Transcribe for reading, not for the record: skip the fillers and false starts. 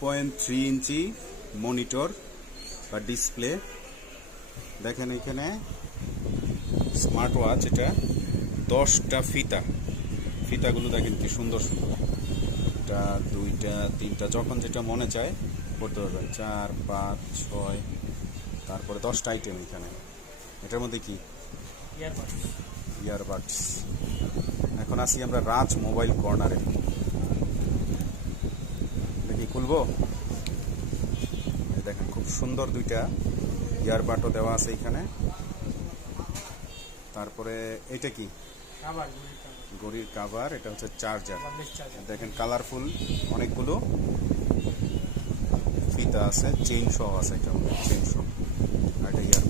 2.3 inch monitor বা display. দেখেন এখানে স্মার্ট ওয়াচ, এটা 10টা ফিতাগুলো দেখেন কি সুন্দর সুন্দর। একটা, দুইটা, তিনটা, যখন যেটা মনে চায় করতে পারবেন। 4, 5, 6, তারপরে 10টা আইটেম এখানে। এটার মধ্যে কি ইয়ারবাডস। এখন আসি আমরা রাজ মোবাইল কর্নারে। দেখি খুলবো। দেখেন খুব সুন্দর দুইটা ইয়ারবাডও দেওয়া আছে এখানে। তারপরে এটা কি ঘড়ির কাভার, এটা হচ্ছে চার্জার। দেখেন কালারফুল অনেকগুলো ফিতা আছে, চেইন সহ আছে, এটা চেইন সহ। আর এটা ইয়ারবাড।